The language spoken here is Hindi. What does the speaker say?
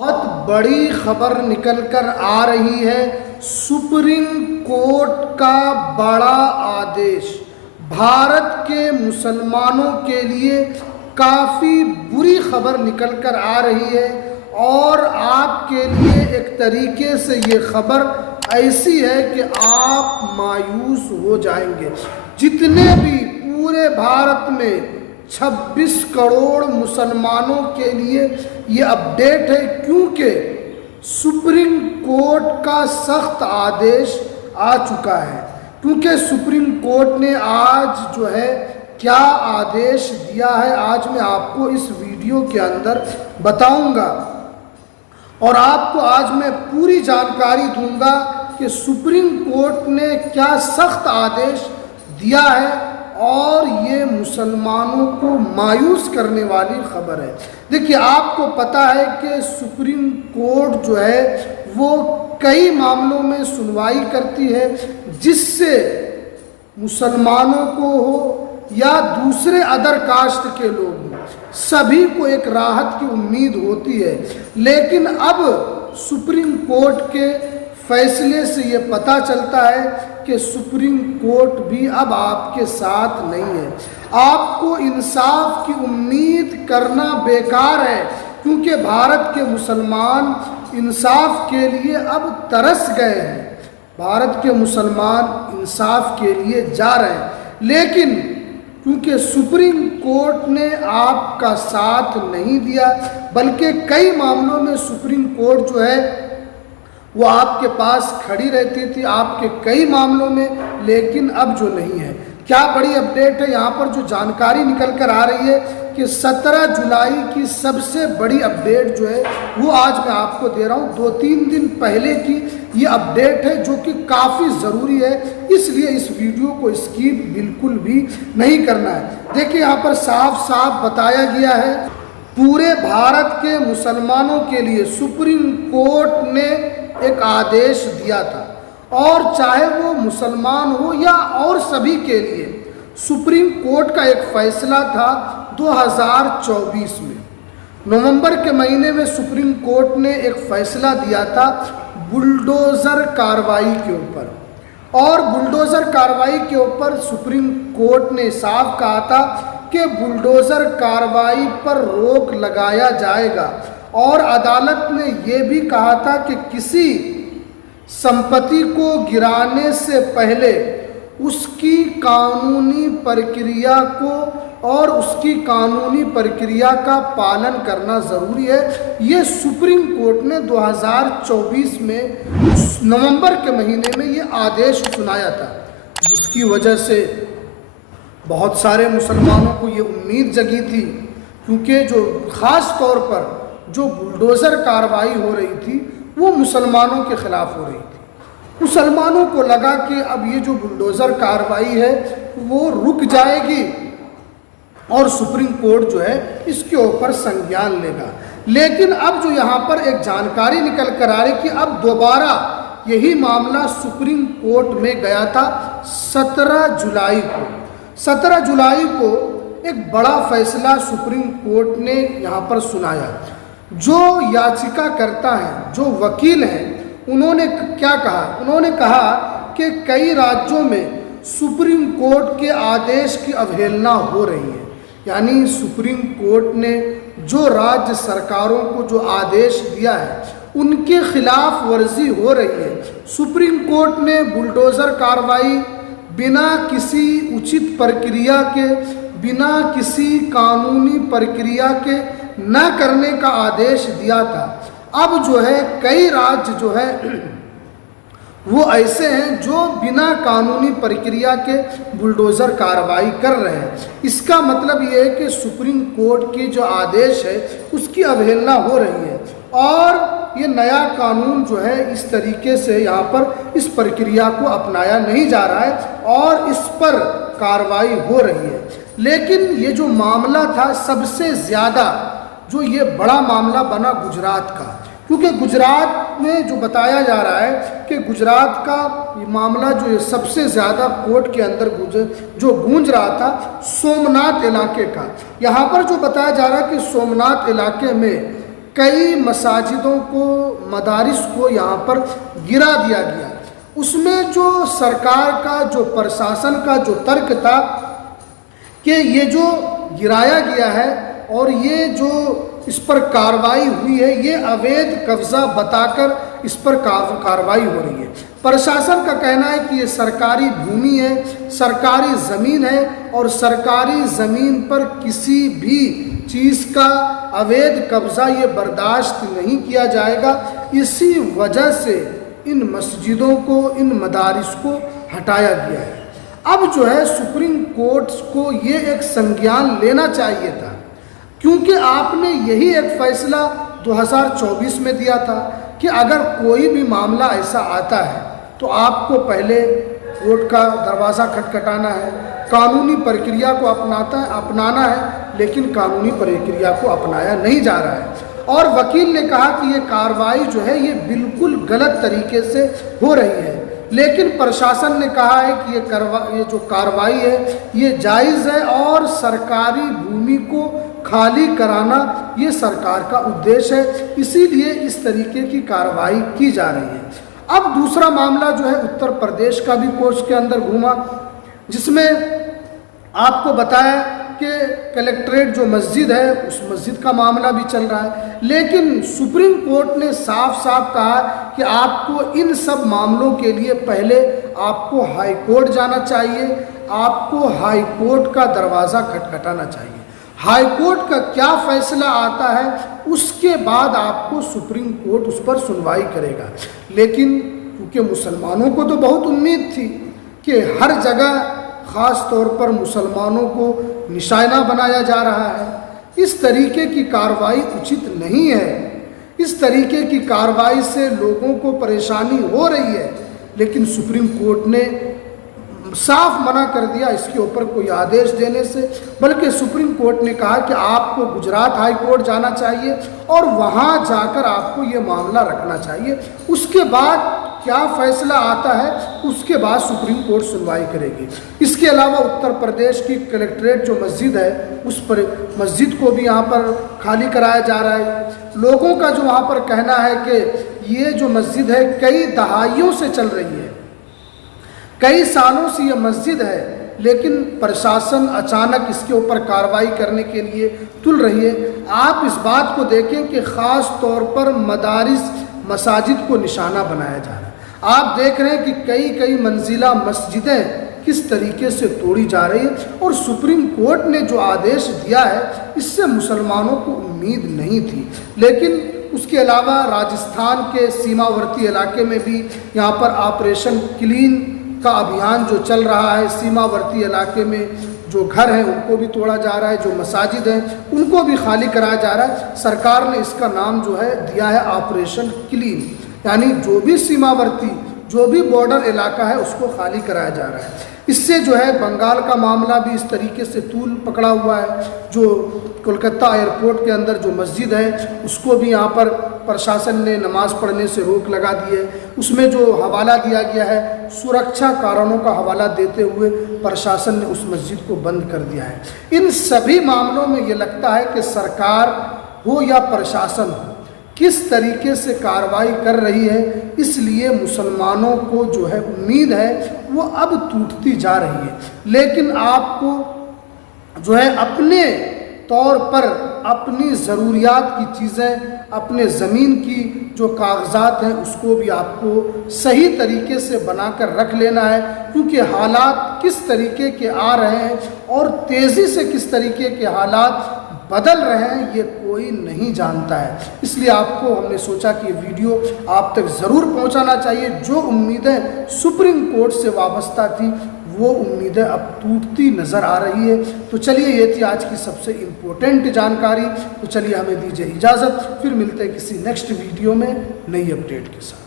बहुत बड़ी खबर निकल कर आ रही है। सुप्रीम कोर्ट का बड़ा आदेश भारत के मुसलमानों के लिए काफ़ी बुरी खबर निकल कर आ रही है और आपके लिए एक तरीके से ये खबर ऐसी है कि आप मायूस हो जाएंगे। जितने भी पूरे भारत में 26 करोड़ मुसलमानों के लिए ये अपडेट है, क्योंकि सुप्रीम कोर्ट का सख्त आदेश आ चुका है। क्योंकि सुप्रीम कोर्ट ने आज जो है क्या आदेश दिया है, आज मैं आपको इस वीडियो के अंदर बताऊंगा और आपको आज मैं पूरी जानकारी दूंगा कि सुप्रीम कोर्ट ने क्या सख्त आदेश दिया है और ये मुसलमानों को मायूस करने वाली खबर है। देखिए, आपको पता है कि सुप्रीम कोर्ट जो है वो कई मामलों में सुनवाई करती है, जिससे मुसलमानों को हो या दूसरे अदर कास्ट के लोग हों, सभी को एक राहत की उम्मीद होती है। लेकिन अब सुप्रीम कोर्ट के फैसले से ये पता चलता है कि सुप्रीम कोर्ट भी अब आपके साथ नहीं है। आपको इंसाफ की उम्मीद करना बेकार है, क्योंकि भारत के मुसलमान इंसाफ के लिए अब तरस गए हैं। भारत के मुसलमान इंसाफ के लिए जा रहे हैं, लेकिन क्योंकि सुप्रीम कोर्ट ने आपका साथ नहीं दिया, बल्कि कई मामलों में सुप्रीम कोर्ट जो है वो आपके पास खड़ी रहती थी, आपके कई मामलों में, लेकिन अब जो नहीं है। क्या बड़ी अपडेट है, यहाँ पर जो जानकारी निकल कर आ रही है कि 17 जुलाई की सबसे बड़ी अपडेट जो है वो आज मैं आपको दे रहा हूँ। 2-3 दिन पहले की ये अपडेट है, जो कि काफ़ी ज़रूरी है, इसलिए इस वीडियो को स्किप बिल्कुल भी नहीं करना है। देखिए, यहाँ पर साफ साफ बताया गया है, पूरे भारत के मुसलमानों के लिए सुप्रीम कोर्ट ने एक आदेश दिया था, और चाहे वो मुसलमान हो या और सभी के लिए सुप्रीम कोर्ट का एक फैसला था 2024 में। नवंबर के महीने में सुप्रीम कोर्ट ने एक फैसला दिया था बुलडोज़र कार्रवाई के ऊपर, और बुलडोज़र कार्रवाई के ऊपर सुप्रीम कोर्ट ने साफ कहा था कि बुलडोज़र कार्रवाई पर रोक लगाया जाएगा। और अदालत ने यह भी कहा था कि किसी संपत्ति को गिराने से पहले उसकी कानूनी प्रक्रिया को और उसकी कानूनी प्रक्रिया का पालन करना ज़रूरी है। ये सुप्रीम कोर्ट ने 2024 में नवंबर के महीने में ये आदेश सुनाया था, जिसकी वजह से बहुत सारे मुसलमानों को ये उम्मीद जगी थी, क्योंकि जो ख़ास तौर पर जो बुलडोज़र कार्रवाई हो रही थी वो मुसलमानों के ख़िलाफ़ हो रही थी। मुसलमानों को लगा कि अब ये जो बुलडोज़र कार्रवाई है वो रुक जाएगी और सुप्रीम कोर्ट जो है इसके ऊपर संज्ञान लेगा। लेकिन अब जो यहाँ पर एक जानकारी निकल कर आ रही कि अब दोबारा यही मामला सुप्रीम कोर्ट में गया था 17 जुलाई को। 17 जुलाई को एक बड़ा फैसला सुप्रीम कोर्ट ने यहाँ पर सुनाया। जो याचिकाकर्ता हैं, जो वकील हैं, उन्होंने क्या कहा? उन्होंने कहा कि कई राज्यों में सुप्रीम कोर्ट के आदेश की अवहेलना हो रही है। यानी सुप्रीम कोर्ट ने जो राज्य सरकारों को जो आदेश दिया है उनके खिलाफ वर्जी हो रही है। सुप्रीम कोर्ट ने बुलडोज़र कार्रवाई बिना किसी उचित प्रक्रिया के, बिना किसी कानूनी प्रक्रिया के न करने का आदेश दिया था। अब जो है कई राज्य जो है वो ऐसे हैं जो बिना कानूनी प्रक्रिया के बुलडोज़र कार्रवाई कर रहे हैं। इसका मतलब ये है कि सुप्रीम कोर्ट की जो आदेश है उसकी अवहेलना हो रही है, और ये नया कानून जो है इस तरीके से यहाँ पर इस प्रक्रिया को अपनाया नहीं जा रहा है और इस पर कार्रवाई हो रही है। लेकिन ये जो मामला था, सबसे ज़्यादा जो ये बड़ा मामला बना गुजरात का, क्योंकि गुजरात में जो बताया जा रहा है कि गुजरात का ये मामला जो है सबसे ज़्यादा कोर्ट के अंदर जो गूंज रहा था सोमनाथ इलाके का। यहाँ पर जो बताया जा रहा है कि सोमनाथ इलाके में कई मसाजिदों को, मदारिस को यहाँ पर गिरा दिया गया। उसमें जो सरकार का, जो प्रशासन का जो तर्क था कि ये जो गिराया गया है और ये जो इस पर कार्रवाई हुई है, ये अवैध कब्जा बताकर इस पर कार्रवाई हो रही है। प्रशासन का कहना है कि ये सरकारी भूमि है, सरकारी ज़मीन है और सरकारी ज़मीन पर किसी भी चीज़ का अवैध कब्जा ये बर्दाश्त नहीं किया जाएगा। इसी वजह से इन मस्जिदों को, इन मदारिस को हटाया गया है। अब जो है सुप्रीम कोर्ट को ये एक संज्ञान लेना चाहिए था, क्योंकि आपने यही एक फैसला 2024 में दिया था कि अगर कोई भी मामला ऐसा आता है तो आपको पहले कोर्ट का दरवाज़ा खटखटाना है, कानूनी प्रक्रिया को अपनाना है, लेकिन कानूनी प्रक्रिया को अपनाया नहीं जा रहा है। और वकील ने कहा कि ये कार्रवाई जो है ये बिल्कुल गलत तरीके से हो रही है, लेकिन प्रशासन ने कहा है कि ये जो कार्रवाई है ये जायज़ है और सरकारी भूमि को खाली कराना ये सरकार का उद्देश्य है, इसीलिए इस तरीके की कार्रवाई की जा रही है। अब दूसरा मामला जो है उत्तर प्रदेश का भी कोर्ट के अंदर घूमा, जिसमें आपको बताया कि कलेक्ट्रेट जो मस्जिद है उस मस्जिद का मामला भी चल रहा है, लेकिन सुप्रीम कोर्ट ने साफ साफ कहा कि आपको इन सब मामलों के लिए पहले आपको हाई कोर्ट जाना चाहिए, आपको हाई कोर्ट का दरवाज़ा खटखटाना चाहिए। हाई कोर्ट का क्या फैसला आता है उसके बाद आपको सुप्रीम कोर्ट उस पर सुनवाई करेगा। लेकिन क्योंकि मुसलमानों को तो बहुत उम्मीद थी कि हर जगह ख़ास तौर पर मुसलमानों को निशाना बनाया जा रहा है, इस तरीके की कार्रवाई उचित नहीं है। इस तरीके की कार्रवाई से लोगों को परेशानी हो रही है, लेकिन सुप्रीम कोर्ट ने साफ मना कर दिया इसके ऊपर कोई आदेश देने से। बल्कि सुप्रीम कोर्ट ने कहा कि आपको गुजरात हाई कोर्ट जाना चाहिए और वहाँ जाकर आपको ये मामला रखना चाहिए। उसके बाद क्या फैसला आता है उसके बाद सुप्रीम कोर्ट सुनवाई करेगी। इसके अलावा उत्तर प्रदेश की कलेक्ट्रेट जो मस्जिद है उस पर मस्जिद को भी यहाँ पर खाली कराया जा रहा है। लोगों का जो वहाँ पर कहना है कि ये जो मस्जिद है कई दहाइयों से चल रही है, कई सालों से ये मस्जिद है, लेकिन प्रशासन अचानक इसके ऊपर कार्रवाई करने के लिए तुल रही है। आप इस बात को देखें कि ख़ास तौर पर मदारिस, मसाजिद को निशाना बनाया जा रहा है। आप देख रहे हैं कि कई कई मंजिला मस्जिदें किस तरीके से तोड़ी जा रही है, और सुप्रीम कोर्ट ने जो आदेश दिया है इससे मुसलमानों को उम्मीद नहीं थी। लेकिन उसके अलावा राजस्थान के सीमावर्ती इलाके में भी यहाँ पर ऑपरेशन क्लीन का अभियान जो चल रहा है, सीमावर्ती इलाके में जो घर हैं उनको भी तोड़ा जा रहा है, जो मसाजिद हैं उनको भी खाली कराया जा रहा है। सरकार ने इसका नाम जो है दिया है ऑपरेशन क्लीन, यानी जो भी सीमावर्ती, जो भी बॉर्डर इलाका है उसको खाली कराया जा रहा है। इससे जो है बंगाल का मामला भी इस तरीके से तूल पकड़ा हुआ है। जो कोलकाता एयरपोर्ट के अंदर जो मस्जिद है उसको भी यहाँ पर प्रशासन ने नमाज पढ़ने से रोक लगा दी है। उसमें जो हवाला दिया गया है सुरक्षा कारणों का हवाला देते हुए प्रशासन ने उस मस्जिद को बंद कर दिया है। इन सभी मामलों में ये लगता है कि सरकार हो या प्रशासन हो किस तरीके से कार्रवाई कर रही है, इसलिए मुसलमानों को जो है उम्मीद है वो अब टूटती जा रही है। लेकिन आपको जो है अपने तौर पर अपनी ज़रूरियात की चीज़ें, अपने ज़मीन की जो कागज़ात हैं उसको भी आपको सही तरीके से बनाकर रख लेना है, क्योंकि हालात किस तरीके के आ रहे हैं और तेज़ी से किस तरीके के हालात बदल रहे हैं ये कोई नहीं जानता है। इसलिए आपको हमने सोचा कि ये वीडियो आप तक ज़रूर पहुंचाना चाहिए। जो उम्मीदें सुप्रीम कोर्ट से वाबस्ता थी वो उम्मीदें अब टूटती नज़र आ रही है। तो चलिए ये थी आज की सबसे इम्पोर्टेंट जानकारी। तो चलिए हमें दीजिए इजाज़त, फिर मिलते हैं किसी नेक्स्ट वीडियो में नई अपडेट के साथ।